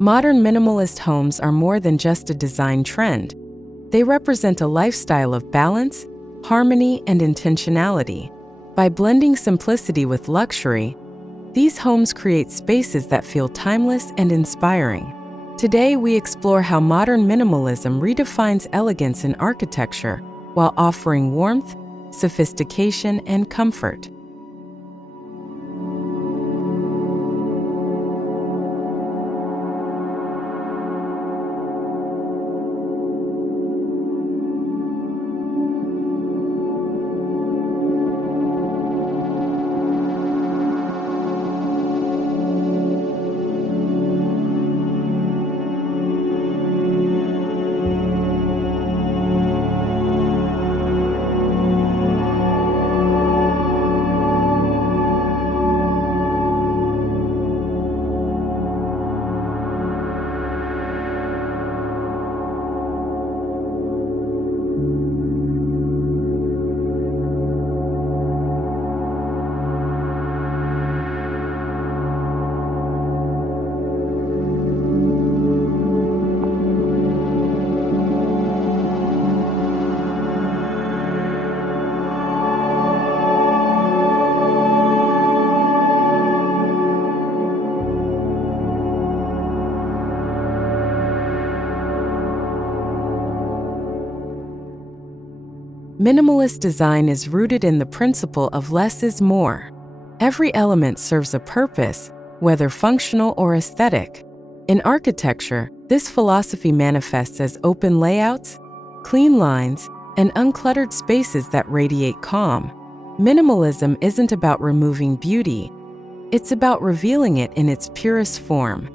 Modern minimalist homes are more than just a design trend. They represent a lifestyle of balance, harmony, and intentionality. By blending simplicity with luxury, these homes create spaces that feel timeless and inspiring. Today, we explore how modern minimalism redefines elegance in architecture while offering warmth, sophistication, and comfort. Minimalist design is rooted in the principle of less is more. Every element serves a purpose, whether functional or aesthetic. In architecture, this philosophy manifests as open layouts, clean lines, and uncluttered spaces that radiate calm. Minimalism isn't about removing beauty, it's about revealing it in its purest form.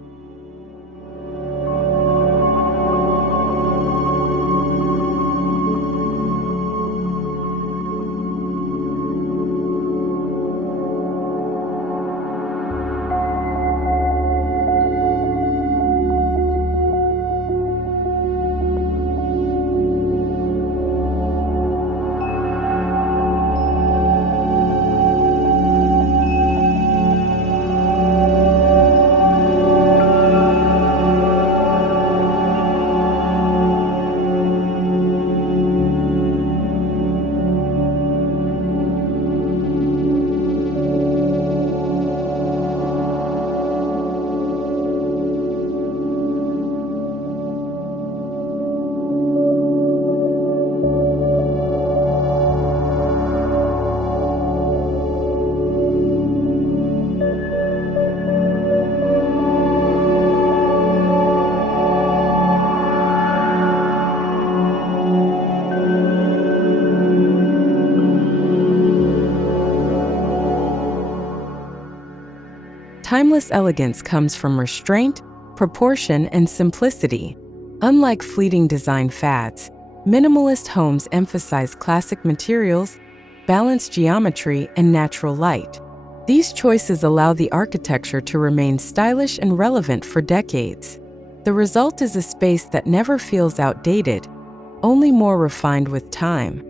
Timeless elegance comes from restraint, proportion, and simplicity. Unlike fleeting design fads, minimalist homes emphasize classic materials, balanced geometry, and natural light. These choices allow the architecture to remain stylish and relevant for decades. The result is a space that never feels outdated, only more refined with time.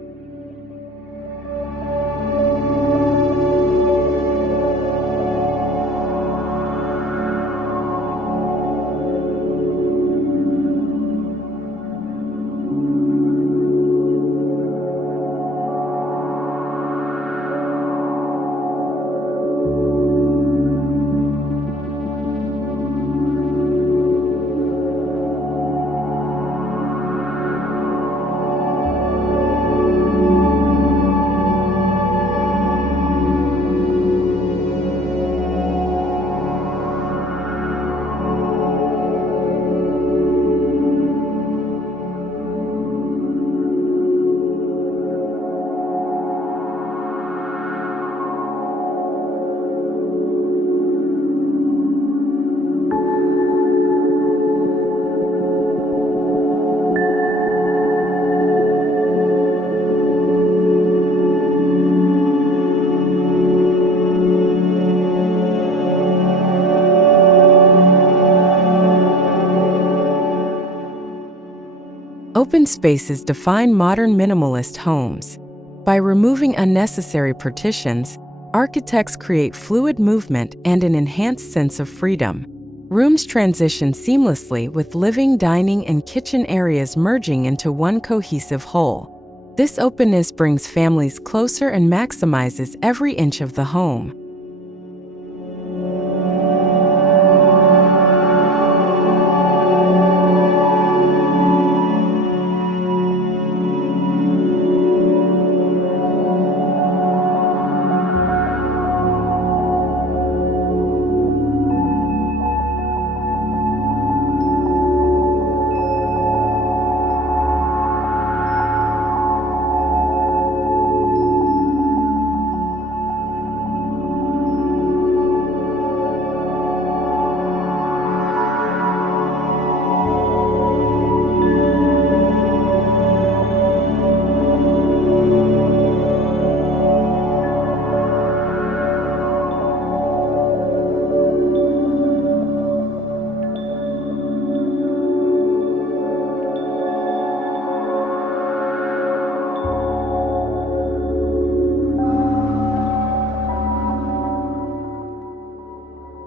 Open spaces define modern minimalist homes. By removing unnecessary partitions, architects create fluid movement and an enhanced sense of freedom. Rooms transition seamlessly with living, dining, and kitchen areas merging into one cohesive whole. This openness brings families closer and maximizes every inch of the home.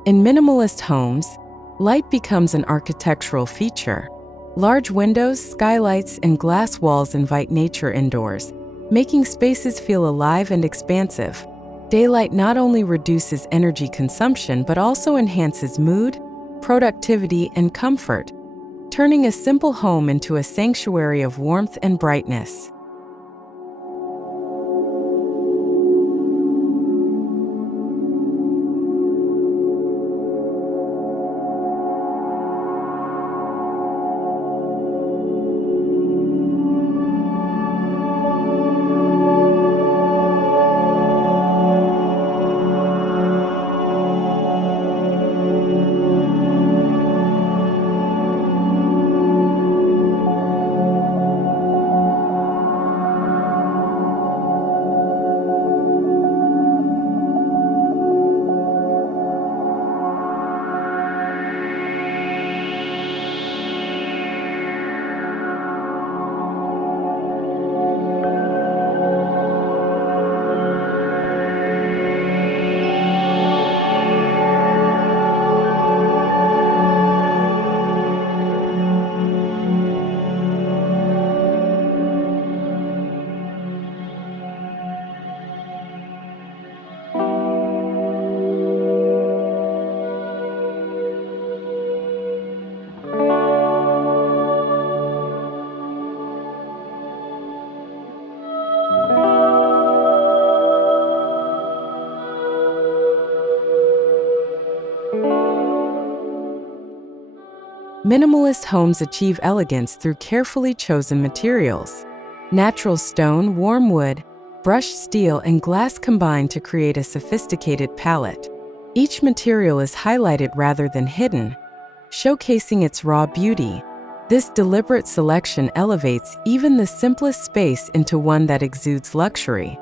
In minimalist homes, light becomes an architectural feature. Large windows, skylights, and glass walls invite nature indoors, making spaces feel alive and expansive. Daylight not only reduces energy consumption but also enhances mood, productivity, and comfort, turning a simple home into a sanctuary of warmth and brightness. Minimalist homes achieve elegance through carefully chosen materials. Natural stone, warm wood, brushed steel, and glass combine to create a sophisticated palette. Each material is highlighted rather than hidden, showcasing its raw beauty. This deliberate selection elevates even the simplest space into one that exudes luxury.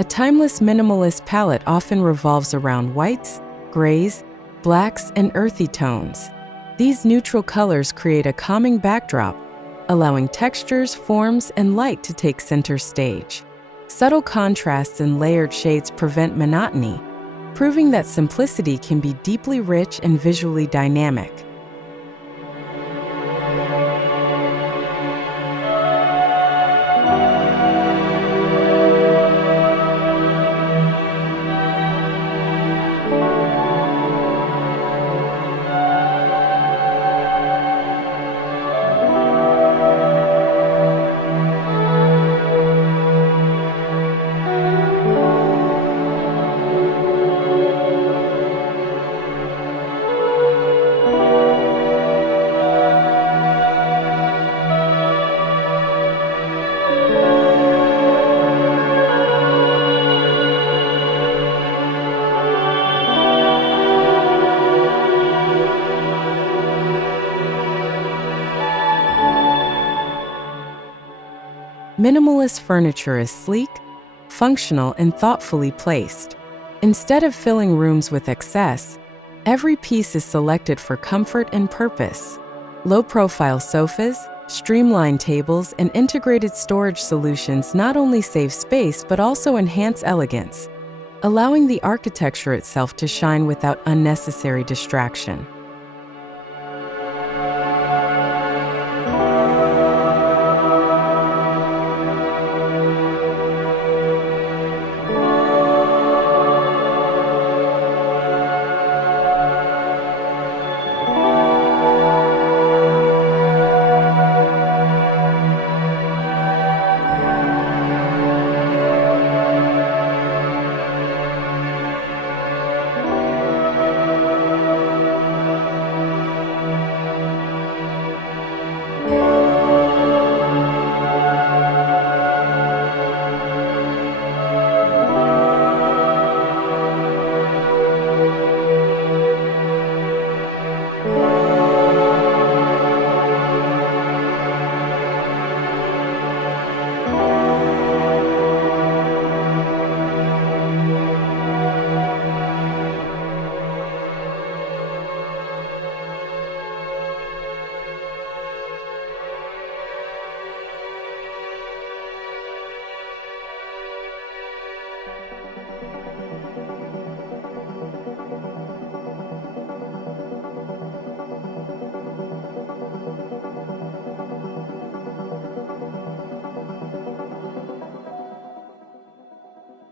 A timeless minimalist palette often revolves around whites, grays, blacks, and earthy tones. These neutral colors create a calming backdrop, allowing textures, forms, and light to take center stage. Subtle contrasts and layered shades prevent monotony, proving that simplicity can be deeply rich and visually dynamic. Minimalist furniture is sleek, functional, and thoughtfully placed. Instead of filling rooms with excess, every piece is selected for comfort and purpose. Low-profile sofas, streamlined tables, and integrated storage solutions not only save space but also enhance elegance, allowing the architecture itself to shine without unnecessary distraction.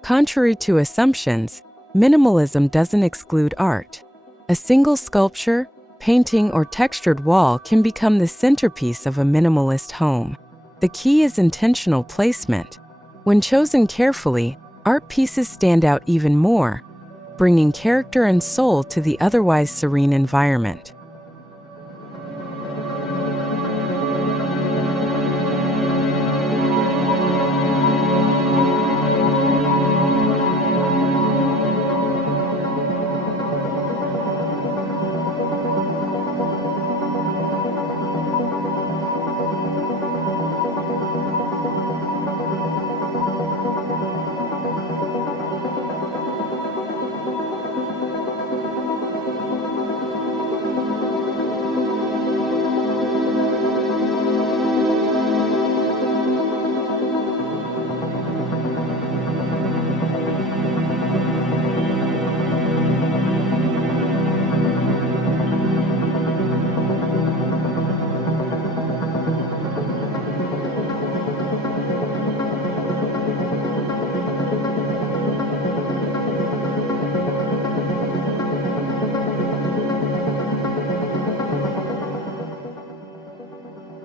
Contrary to assumptions, minimalism doesn't exclude art. A single sculpture, painting, or textured wall can become the centerpiece of a minimalist home. The key is intentional placement. When chosen carefully, art pieces stand out even more, bringing character and soul to the otherwise serene environment.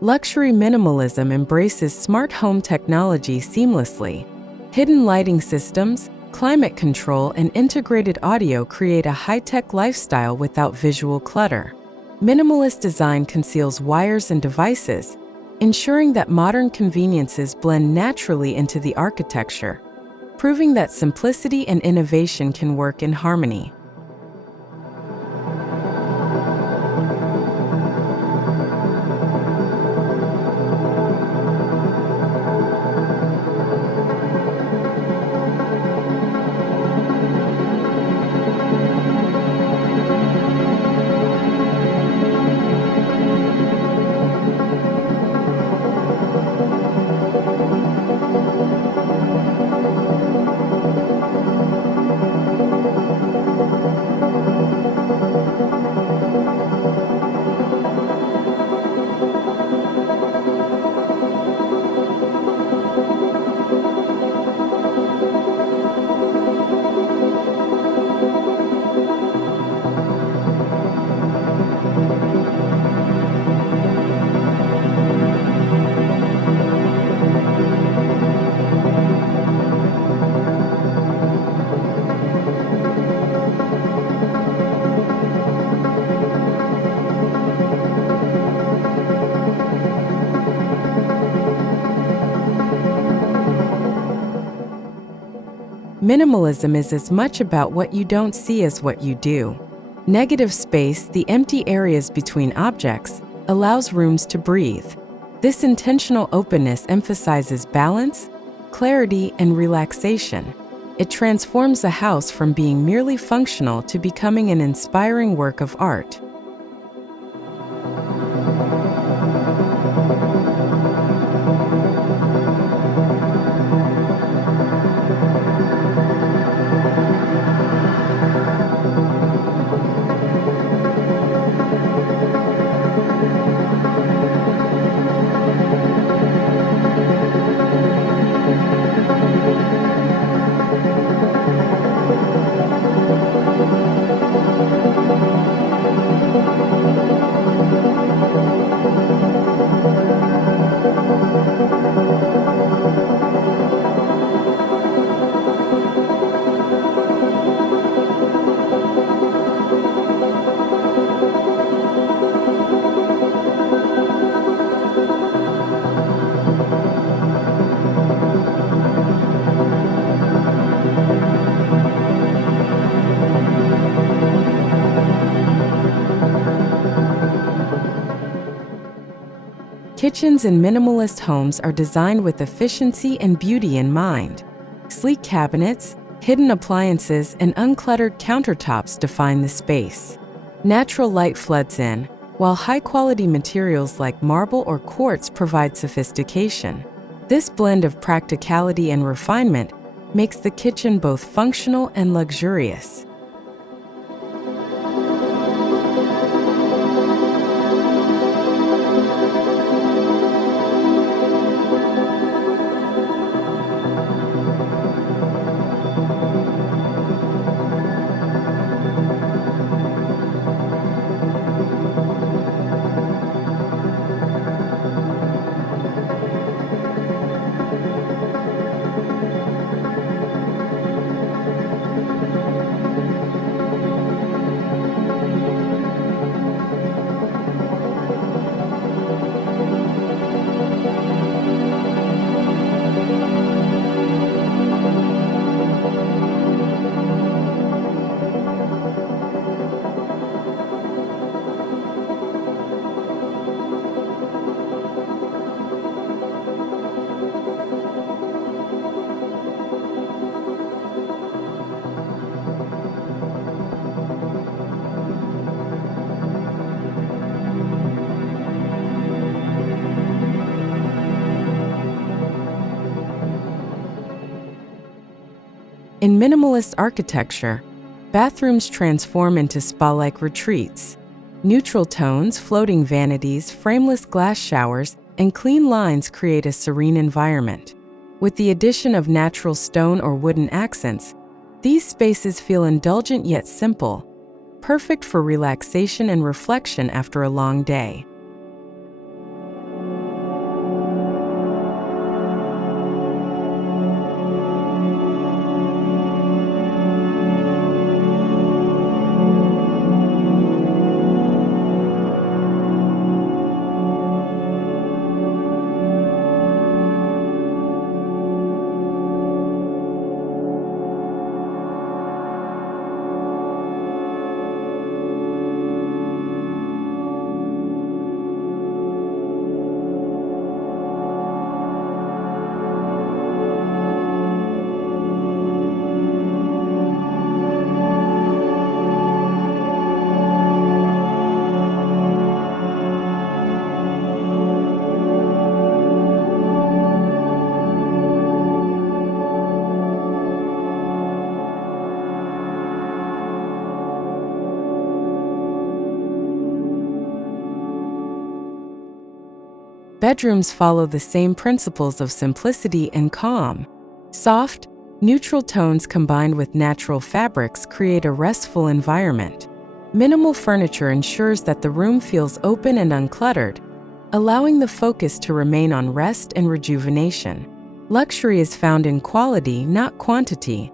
Luxury minimalism embraces smart home technology seamlessly. Hidden lighting systems, climate control, and integrated audio create a high-tech lifestyle without visual clutter. Minimalist design conceals wires and devices, ensuring that modern conveniences blend naturally into the architecture, proving that simplicity and innovation can work in harmony. Minimalism is as much about what you don't see as what you do. Negative space, the empty areas between objects, allows rooms to breathe. This intentional openness emphasizes balance, clarity, and relaxation. It transforms a house from being merely functional to becoming an inspiring work of art. Kitchens in minimalist homes are designed with efficiency and beauty in mind. Sleek cabinets, hidden appliances, and uncluttered countertops define the space. Natural light floods in, while high-quality materials like marble or quartz provide sophistication. This blend of practicality and refinement makes the kitchen both functional and luxurious. In minimalist architecture, bathrooms transform into spa-like retreats. Neutral tones, floating vanities, frameless glass showers, and clean lines create a serene environment. With the addition of natural stone or wooden accents, these spaces feel indulgent yet simple, perfect for relaxation and reflection after a long day. Bedrooms follow the same principles of simplicity and calm. Soft, neutral tones combined with natural fabrics create a restful environment. Minimal furniture ensures that the room feels open and uncluttered, allowing the focus to remain on rest and rejuvenation. Luxury is found in quality, not quantity.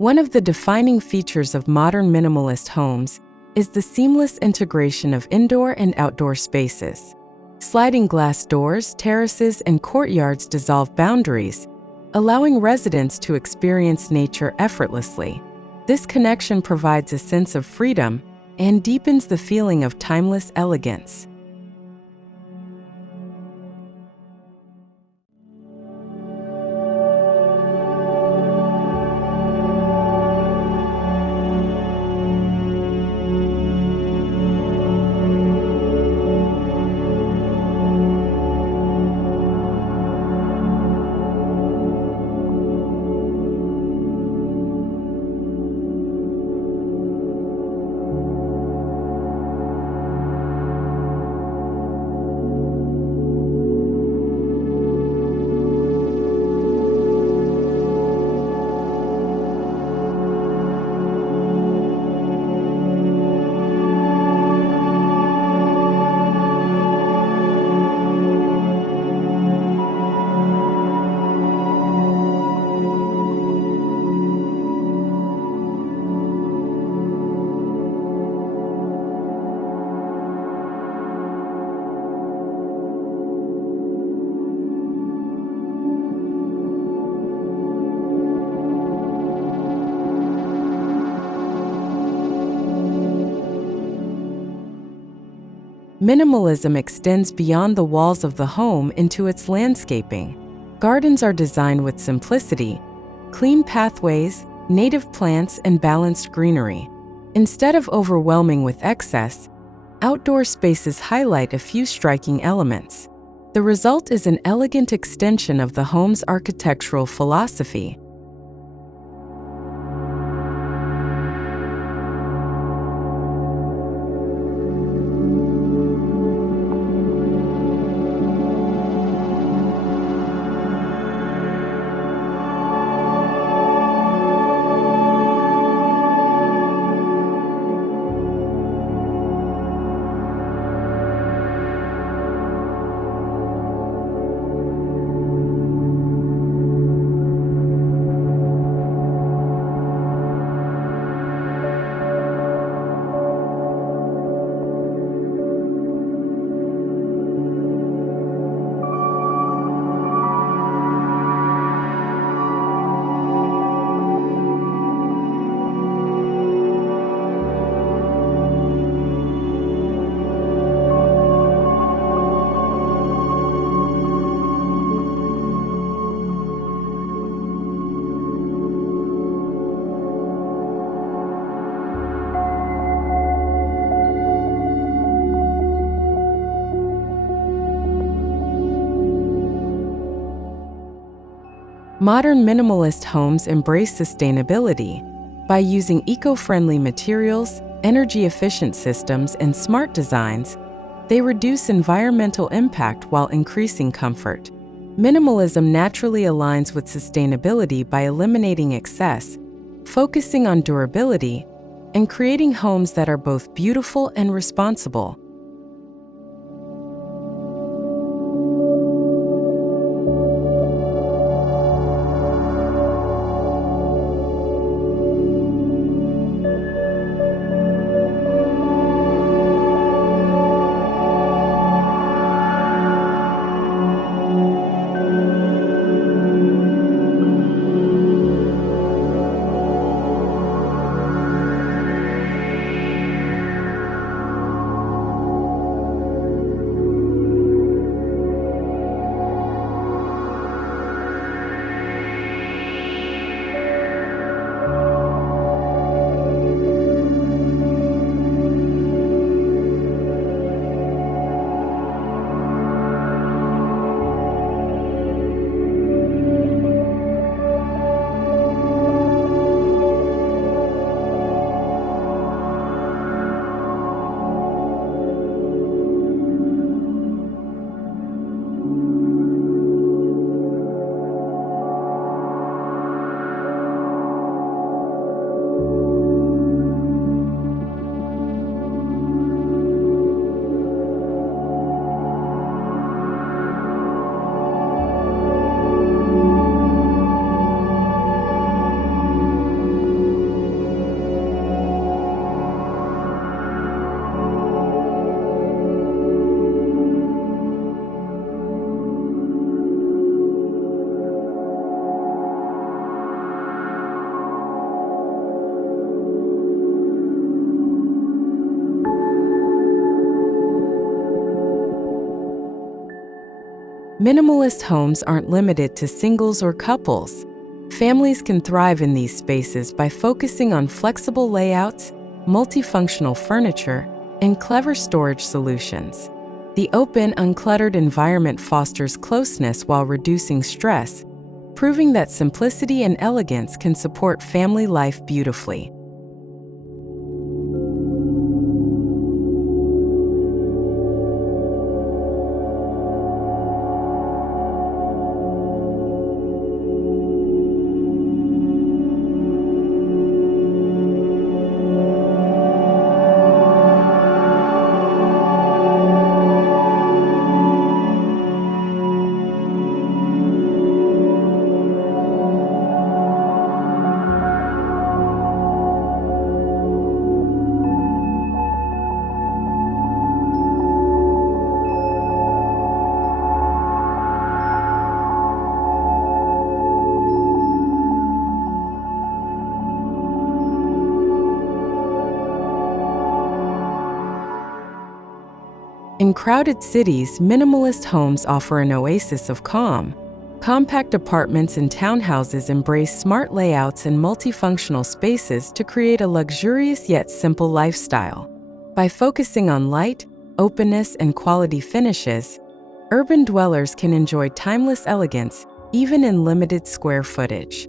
One of the defining features of modern minimalist homes is the seamless integration of indoor and outdoor spaces. Sliding glass doors, terraces, and courtyards dissolve boundaries, allowing residents to experience nature effortlessly. This connection provides a sense of freedom and deepens the feeling of timeless elegance. Minimalism extends beyond the walls of the home into its landscaping. Gardens are designed with simplicity, clean pathways, native plants, and balanced greenery. Instead of overwhelming with excess, outdoor spaces highlight a few striking elements. The result is an elegant extension of the home's architectural philosophy. Modern minimalist homes embrace sustainability. By using eco-friendly materials, energy-efficient systems, and smart designs, they reduce environmental impact while increasing comfort. Minimalism naturally aligns with sustainability by eliminating excess, focusing on durability, and creating homes that are both beautiful and responsible. Minimalist homes aren't limited to singles or couples. Families can thrive in these spaces by focusing on flexible layouts, multifunctional furniture, and clever storage solutions. The open, uncluttered environment fosters closeness while reducing stress, proving that simplicity and elegance can support family life beautifully. In crowded cities, minimalist homes offer an oasis of calm. Compact apartments and townhouses embrace smart layouts and multifunctional spaces to create a luxurious yet simple lifestyle. By focusing on light, openness, and quality finishes, urban dwellers can enjoy timeless elegance even in limited square footage.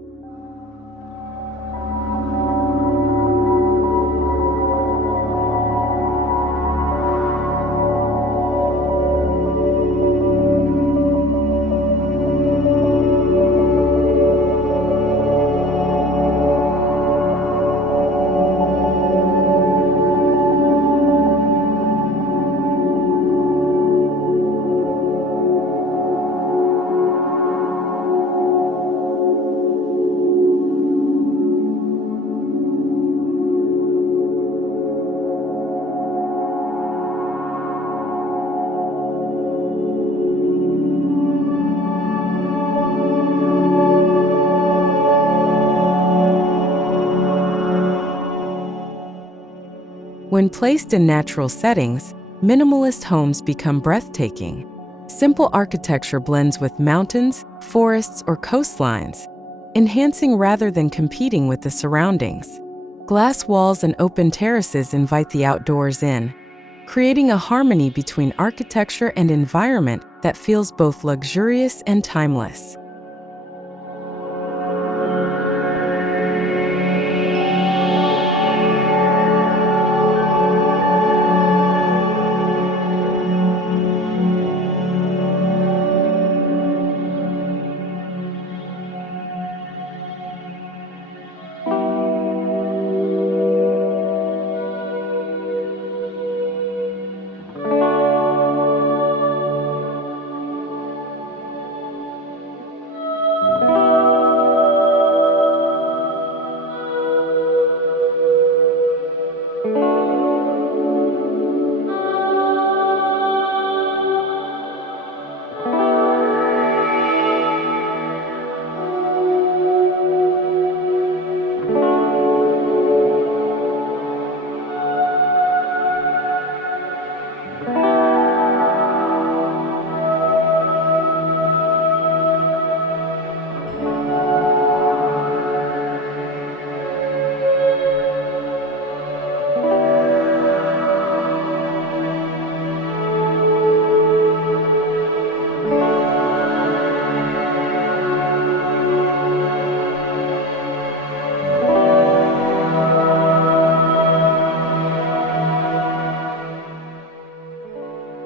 When placed in natural settings, minimalist homes become breathtaking. Simple architecture blends with mountains, forests, or coastlines, enhancing rather than competing with the surroundings. Glass walls and open terraces invite the outdoors in, creating a harmony between architecture and environment that feels both luxurious and timeless.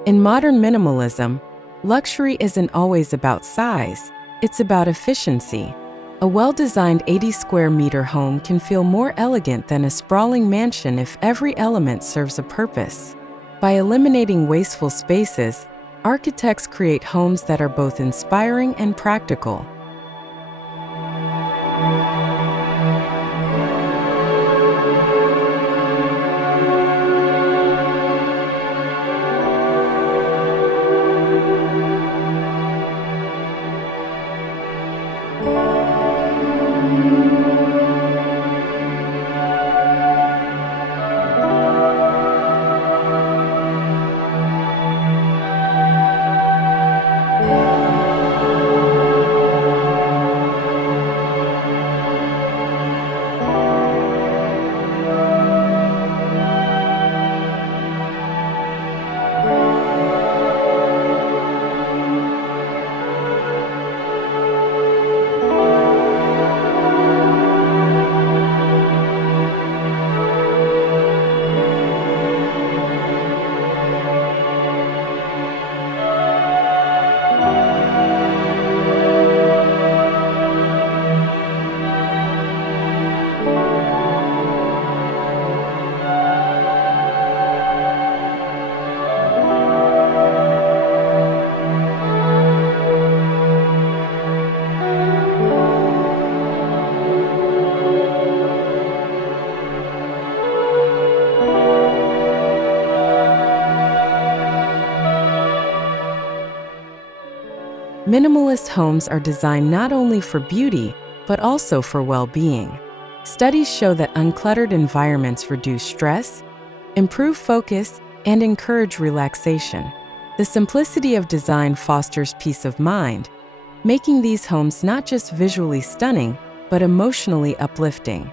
In modern minimalism, luxury isn't always about size, it's about efficiency. A well-designed 80-square-meter home can feel more elegant than a sprawling mansion if every element serves a purpose. By eliminating wasteful spaces, architects create homes that are both inspiring and practical. Minimalist homes are designed not only for beauty, but also for well-being. Studies show that uncluttered environments reduce stress, improve focus, and encourage relaxation. The simplicity of design fosters peace of mind, making these homes not just visually stunning, but emotionally uplifting.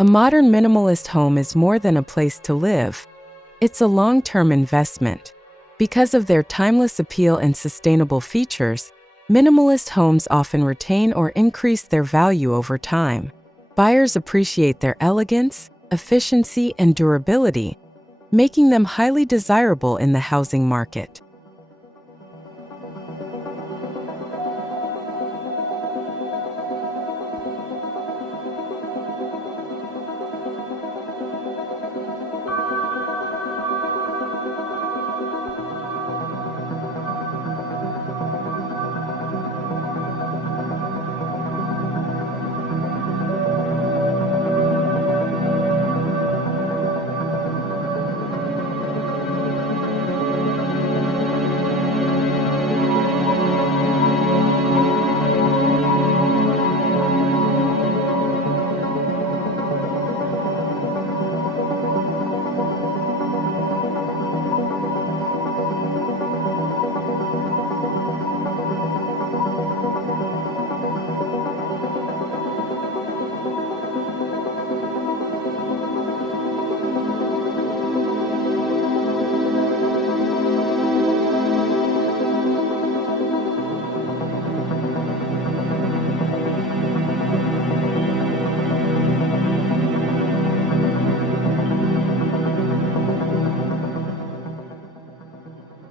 A modern minimalist home is more than a place to live. It's a long-term investment. Because of their timeless appeal and sustainable features, minimalist homes often retain or increase their value over time. Buyers appreciate their elegance, efficiency, and durability, making them highly desirable in the housing market.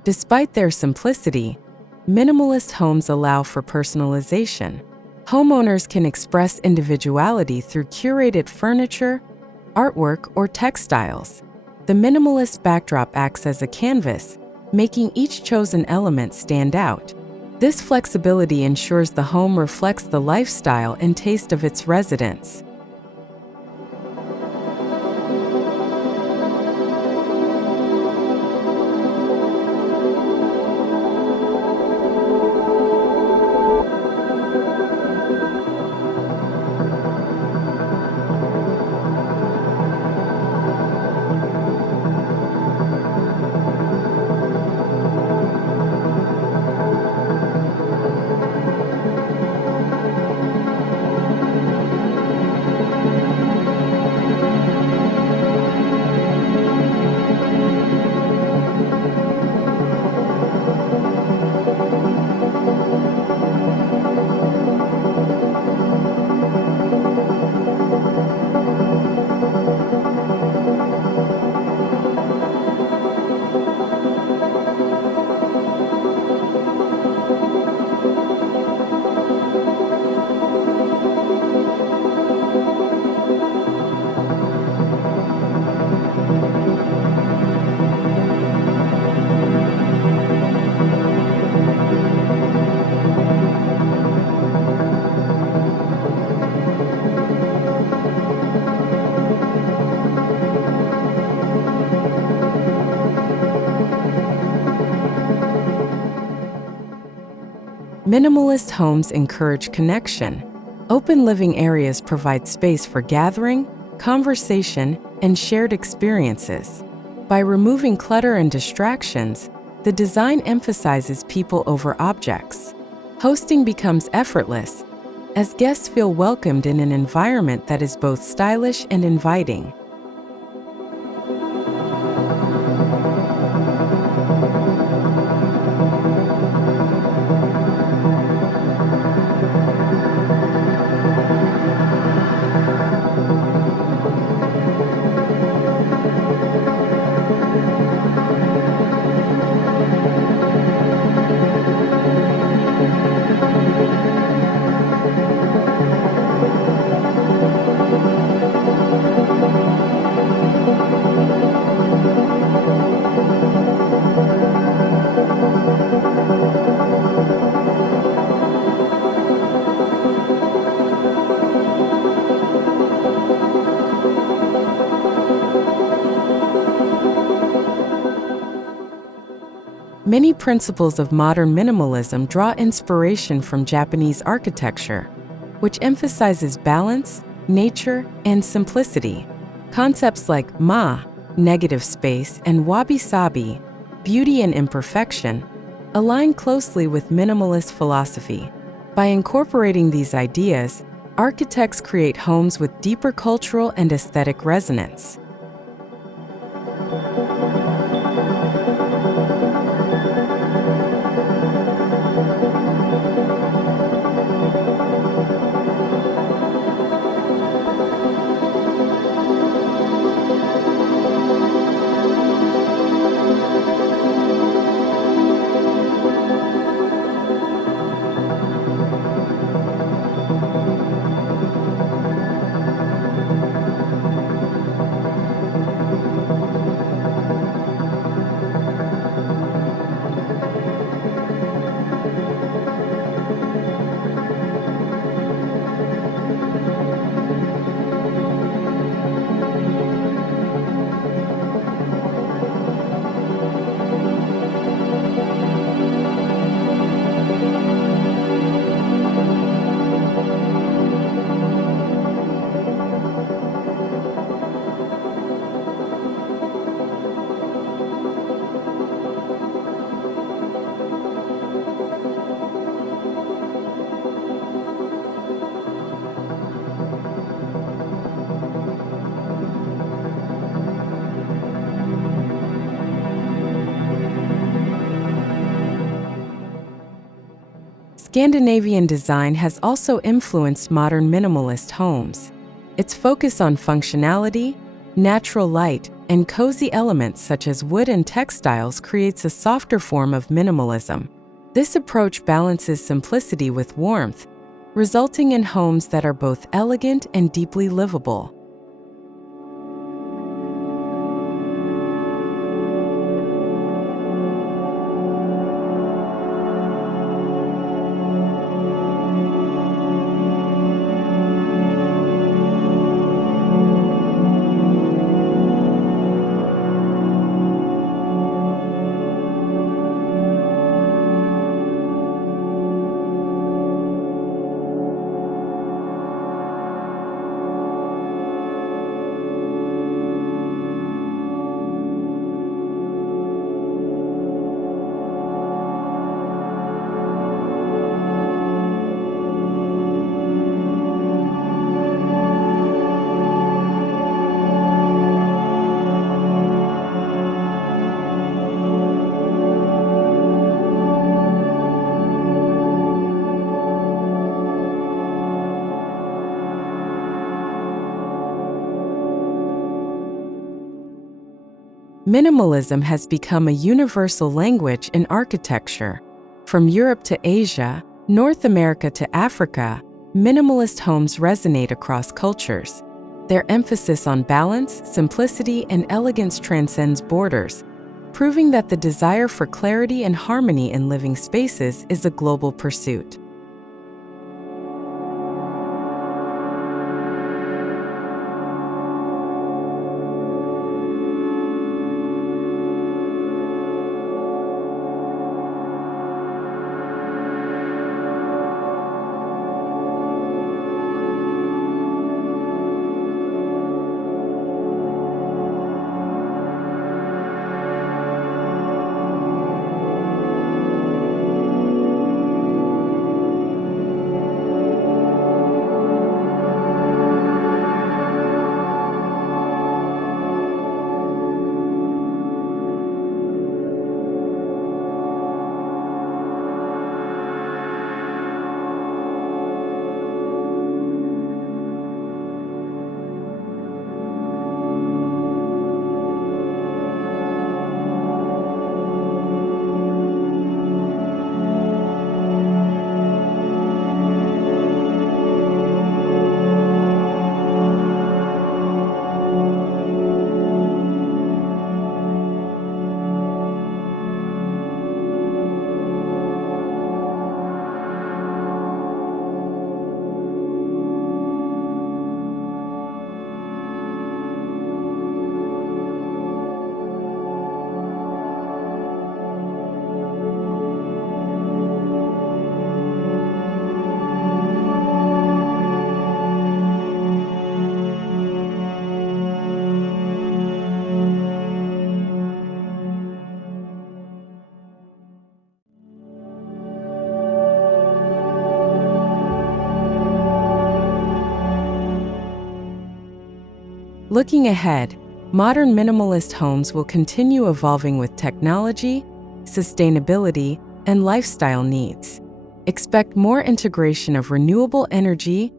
Despite their simplicity, minimalist homes allow for personalization. Homeowners can express individuality through curated furniture, artwork, or textiles. The minimalist backdrop acts as a canvas, making each chosen element stand out. This flexibility ensures the home reflects the lifestyle and taste of its residents. Minimalist homes encourage connection. Open living areas provide space for gathering, conversation, and shared experiences. By removing clutter and distractions, the design emphasizes people over objects. Hosting becomes effortless, as guests feel welcomed in an environment that is both stylish and inviting. Many principles of modern minimalism draw inspiration from Japanese architecture, which emphasizes balance, nature, and simplicity. Concepts like negative space, and wabi-sabi, beauty and imperfection, align closely with minimalist philosophy. By incorporating these ideas, architects create homes with deeper cultural and aesthetic resonance. Scandinavian design has also influenced modern minimalist homes. Its focus on functionality, natural light, and cozy elements such as wood and textiles creates a softer form of minimalism. This approach balances simplicity with warmth, resulting in homes that are both elegant and deeply livable. Minimalism has become a universal language in architecture. From Europe to Asia, North America to Africa, minimalist homes resonate across cultures. Their emphasis on balance, simplicity, and elegance transcends borders, proving that the desire for clarity and harmony in living spaces is a global pursuit. Looking ahead, modern minimalist homes will continue evolving with technology, sustainability, and lifestyle needs. Expect more integration of renewable energy,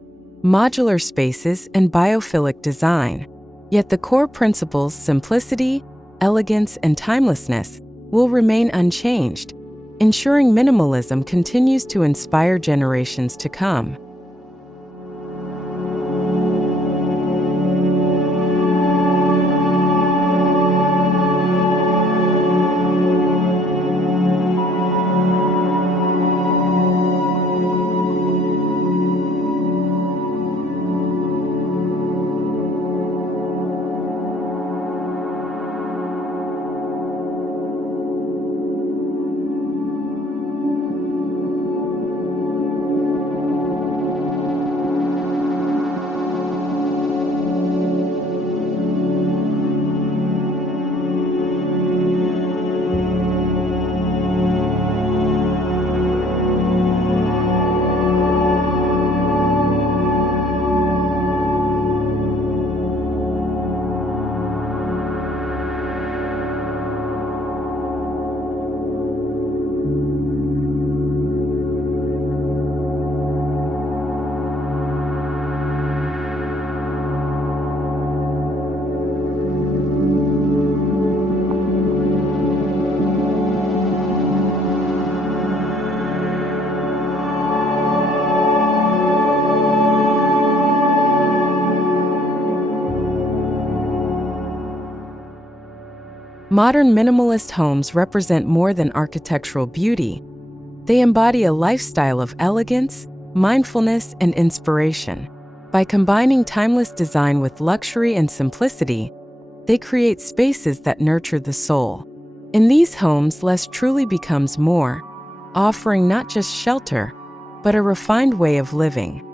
modular spaces, and biophilic design. Yet the core principles, simplicity, elegance, and timelessness, will remain unchanged, ensuring minimalism continues to inspire generations to come. Modern minimalist homes represent more than architectural beauty. They embody a lifestyle of elegance, mindfulness, and inspiration. By combining timeless design with luxury and simplicity, they create spaces that nurture the soul. In these homes, less truly becomes more, offering not just shelter, but a refined way of living.